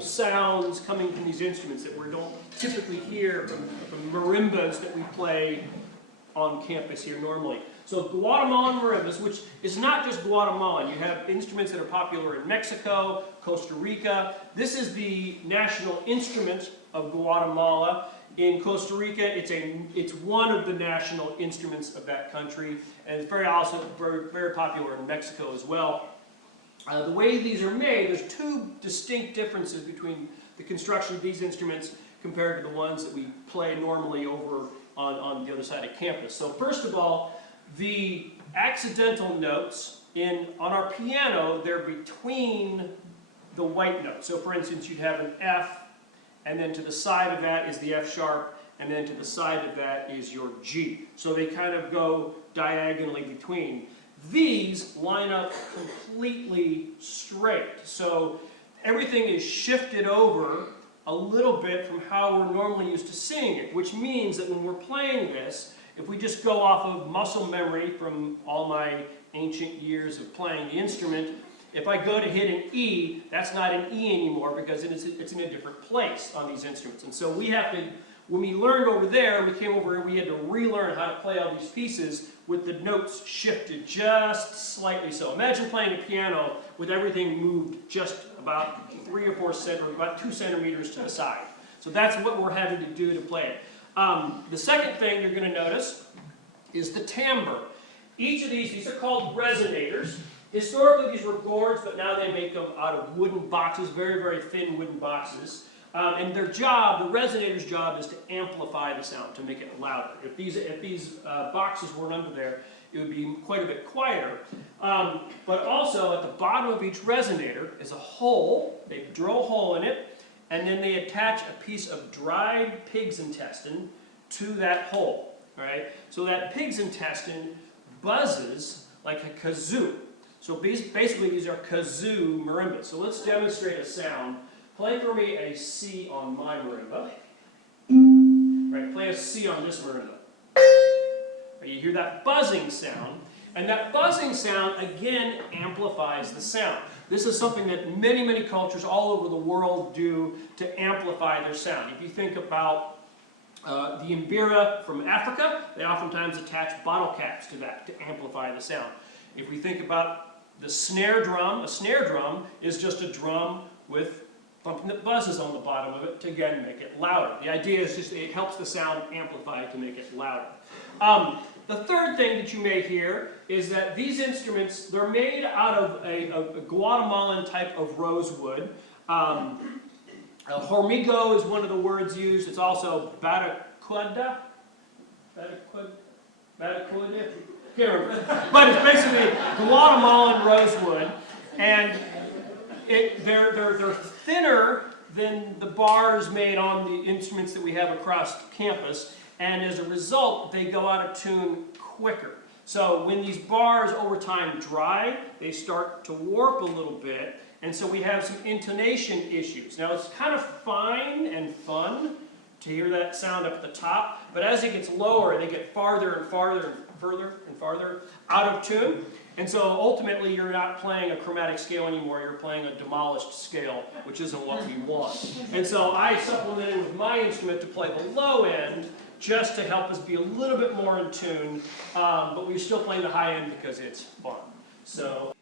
Sounds coming from these instruments that we don't typically hear from marimbas that we play on campus here normally. So Guatemalan marimbas, which is not just Guatemalan. You have instruments that are popular in Mexico, Costa Rica. This is the national instrument of Guatemala. In Costa Rica, it's one of the national instruments of that country, and it's also very popular in Mexico as well. The way these are made, there's two distinct differences between the construction of these instruments compared to the ones that we play normally over on the other side of campus. So first of all, the accidental notes on our piano, they're between the white notes. So for instance, you'd have an F, and then to the side of that is the F sharp, and then to the side of that is your G. So they kind of go diagonally between. These line up completely straight. So everything is shifted over a little bit from how we're normally used to seeing it, which means that when we're playing this, if we just go off of muscle memory from all my ancient years of playing the instrument, if I go to hit an E, that's not an E anymore because it's in a different place on these instruments. And so we have to, when we learned over there, we came over here, we had to relearn how to play all these pieces with the notes shifted just slightly. So imagine playing a piano with everything moved just about 3 or 4 centimeters, about 2 centimeters to the side. So that's what we're having to do to play it. The second thing you're going to notice is the timbre. Each of these are called resonators. Historically these were gourds, but now they make them out of wooden boxes, very, very thin wooden boxes. And their job, the resonator's job, is to amplify the sound, to make it louder. If these boxes weren't under there, it would be quite a bit quieter. But also at the bottom of each resonator is a hole. They drill a hole in it, and then they attach a piece of dried pig's intestine to that hole. Right? So that pig's intestine buzzes like a kazoo. So basically these are kazoo marimbas. So let's demonstrate a sound. Play for me a C on my marimba. Right, play a C on this marimba. Right, you hear that buzzing sound, and that buzzing sound again amplifies the sound. This is something that many, many cultures all over the world do to amplify their sound. If you think about the Imbira from Africa, they oftentimes attach bottle caps to that to amplify the sound. If we think about the snare drum, a snare drum is just a drum with something that buzzes on the bottom of it to, again, make it louder. The idea is just it helps the sound amplify to make it louder. The third thing that you may hear is that these instruments, they're made out of a Guatemalan type of rosewood. Hormigo is one of the words used. It's also batacuda. Batacuda? Can't remember. But it's basically Guatemalan rosewood. And they're thinner than the bars made on the instruments that we have across campus, and as a result, they go out of tune quicker. So when these bars over time dry, they start to warp a little bit, and so we have some intonation issues. Now it's kind of fine and fun to hear that sound up at the top, but as it gets lower, they get farther and farther and further and farther out of tune. And so ultimately you're not playing a chromatic scale anymore, you're playing a demolished scale, which isn't what we want. And so I supplemented with my instrument to play the low end just to help us be a little bit more in tune, but we're still playing the high end because it's fun. So.